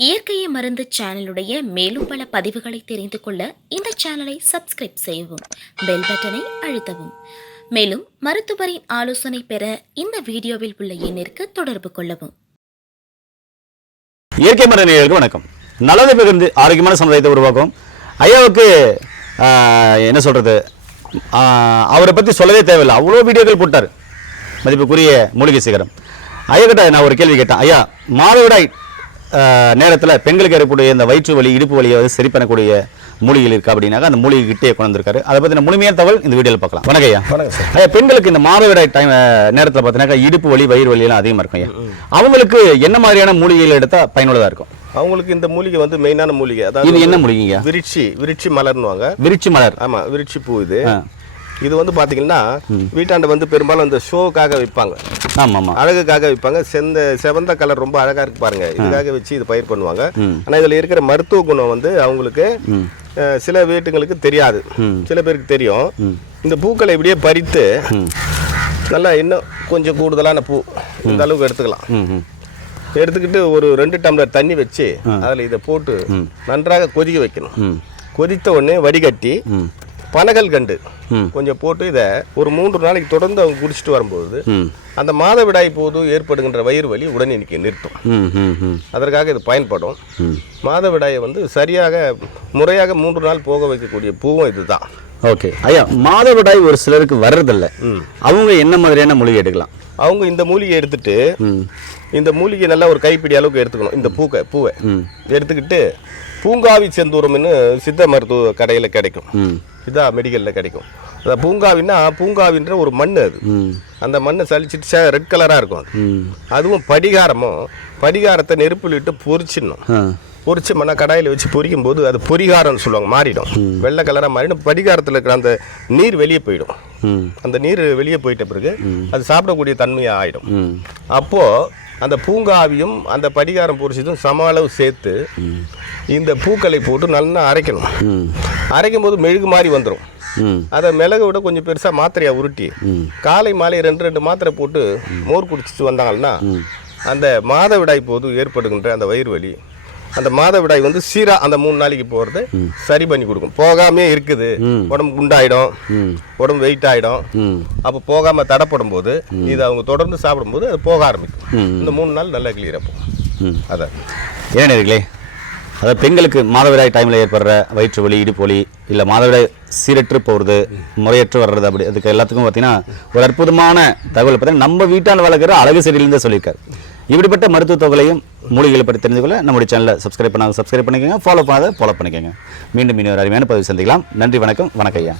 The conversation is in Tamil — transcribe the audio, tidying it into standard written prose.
இயற்கையை மருந்து சேனலுடைய மேலும் பல பதிவுகளை தெரிந்து கொள்ள இந்த சேனலை சப்ஸ்கிரைப் செய்யவும், பெல் பட்டனை அழுத்தவும். மேலும் மருத்துவரின் ஆலோசனை பெற இந்த வீடியோவில் உள்ள எண்ணிற்கு தொடர்பு கொள்ளவும். இயற்கை மருந்து நேயர்களுக்கு வணக்கம். நல்லதை பகிர்ந்து ஆரோக்கியமான சமுதாயத்தை உருவாக்கும் ஐயாவுக்கு என்ன சொல்றது, அவரை பற்றி சொல்லவே தேவையில்லை, அவ்வளோ வீடியோக்கள் போட்டார். மதிப்புக்குரிய மூலிகை சிகரம் ஐயா கிட்ட நான் ஒரு கேள்வி கேட்டேன். ஐயா, மாதவிடாய் நேரத்தில் பெண்களுக்கு ஏற்பக்கூடிய இந்த வயிற்று வலி, இடுப்பு வலியை சரி பண்ணக்கூடிய மூலிகைகள் இருக்கா அப்படின்னாக்க அந்த மூலிகை கிட்டே கொண்டு வந்திருக்காரு. அதை பற்றின முழுமையான தகவல் இந்த வீடியோவில் பார்க்கலாம். வணக்கம் ஐயா. வணக்கம் சார். ஐயா, பெண்களுக்கு இந்த மாதவிடாய் டைம் நேரத்தில் பார்த்தீங்கன்னாக்கா இடுப்பு வலி, வயிறு வலி எல்லாம் அதிகமாக இருக்கும். ஐயா, அவங்களுக்கு என்ன மாதிரியான மூலிகைகள் எடுத்தால் பயனுள்ளதாக இருக்கும்? அவங்களுக்கு இந்த மூலிகை வந்து மெயினான மூலிகை. அதாவது இது என்ன மூலிகைங்க? விருட்சி மலர்னுவாங்க. விருட்சி மலர். ஆமாம், விருட்சி பூ. இது வந்து பார்த்தீங்கன்னா வீட்டாண்ட வந்து பெரும்பாலும் இந்த ஷோவுக்காக வைப்பாங்க. ஆமாம், அழகுக்காக வைப்பாங்க. செவந்த கலர் ரொம்ப அழகாக இருக்கு பாருங்க, இதுக்காக வச்சு இது பயிர் பண்ணுவாங்க. ஆனால் இதில் இருக்கிற மருத்துவ குணம் வந்து அவங்களுக்கு சில வீட்டுங்களுக்கு தெரியாது, சில பேருக்கு தெரியும். இந்த பூக்களை இப்படியே பறித்து நல்லா இன்னும் கொஞ்சம் கூடுதலான பூ இந்த அளவுக்கு எடுத்துக்கலாம். எடுத்துக்கிட்டு ஒரு 2 டம்ளர் தண்ணி வச்சு அதில் இதை போட்டு நன்றாக கொதிக்க வைக்கணும். கொதித்த உடனே வடிகட்டி பனகல் கண்டு கொஞ்சம் போட்டு இதை ஒரு 3 நாளைக்கு தொடர்ந்து அவங்க குடிச்சிட்டு வரும்போது அந்த மாதவிடாய் போது ஏற்படுகின்ற வயிறு வலி உடனே நிறுத்தும். அதற்காக இது பயன்படும். மாதவிடாயை வந்து சரியாக முறையாக 3 நாள் போக வைக்கக்கூடிய பூவும் இதுதான். ஓகே ஐயா, மாதவிடாய் ஒரு சிலருக்கு வர்றதில்ல, அவங்க என்ன மாதிரியான மூலிகை எடுக்கலாம்? அவங்க இந்த மூலிகை எடுத்துட்டு இந்த மூலிகை நல்லா ஒரு கைப்பிடி அளவுக்கு எடுத்துக்கணும். இந்த பூவை எடுத்துக்கிட்டு பூங்காவி செந்தூரம்னு சித்த மருத்துவ கடையில் கிடைக்கும், இதான் மெடிக்கலில் கிடைக்கும். அதான் பூங்காவின்னா பூங்காவின்ற ஒரு மண், அது அந்த மண்ணை சளிச்சிட்டு ரெட் கலராக இருக்கும். அதுவும் படிகாரத்தை நெருப்பில் இட்டு பொரிச்சிடணும். பொரிச்சு மண்ணை கடாயில் வச்சு பொரிக்கும் போது அது பொரிகாரம்னு சொல்லுவாங்க, மாறிடும், வெள்ளை கலராக மாறிடும். படிகாரத்தில் இருக்கிற அந்த நீர் வெளியே போயிடும். அந்த நீர் வெளியே போயிட்ட பிறகு அது சாப்பிடக்கூடிய தன்மையாக ஆகிடும். அப்போது அந்த பூங்காவியும் அந்த படிகாரம் பொரிச்சதும் சம அளவு சேர்த்து இந்த பூக்களை போட்டு நல்லா அரைக்கணும். அரைக்கும் போது மெழுகு மாதிரி வந்துடும். அதை மிளகை விட கொஞ்சம் பெருசாக மாத்திரையாக உருட்டி காலை மாலை 2 மாத்திரை போட்டு மோர் குடிச்சிட்டு வந்தாங்கன்னா அந்த மாதவிடாய் போது ஏற்படுகின்ற அந்த வயிறு வலி, அந்த மாதவிடாய் வந்து சீரா அந்த 3 நாளைக்கு போகிறது சரி பண்ணி கொடுக்கும். போகாமே இருக்குது, உடம்பு குண்டாயிடும், உடம்பு வெயிட் ஆகிடும். அப்போ போகாமல் தடைப்படும் போது இது அவங்க தொடர்ந்து சாப்பிடும்போது அது போக ஆரம்பிக்கும். இந்த 3 நாள் நல்லா கிளியராக போகும். அதான் ஏனே அதாவது பெண்களுக்கு மாதவிடாய் டைமில் ஏற்படுற வயிற்று வலி, இடுப்பு வலி, இல்லை மாதவிடாய் சீரற்று போகிறது, முறையற்று வர்றது, அப்படி அதுக்கு எல்லாத்துக்கும் பார்த்தீங்கன்னா ஒரு அற்புதமான தகவல் பார்த்தீங்கன்னா நம்ம வீட்டால் வளர்க்குற அழகு செடியிலேருந்து சொல்லியிருக்காரு. இப்படிப்பட்ட மருத்துவ தொகைகளையும் மூலிகைகளை பற்றி தெரிந்து கொள்ள நம்முடைய சேனலை சப்ஸ்கிரைப் பண்ணிக்கோங்க, ஃபாலோ பண்ணாத ஃபாலோ பண்ணிக்கோங்க. மீண்டும் இன்னொரு அருமையான பதிவு சந்திக்கலாம். நன்றி, வணக்கம். வணக்கம் ஐயா.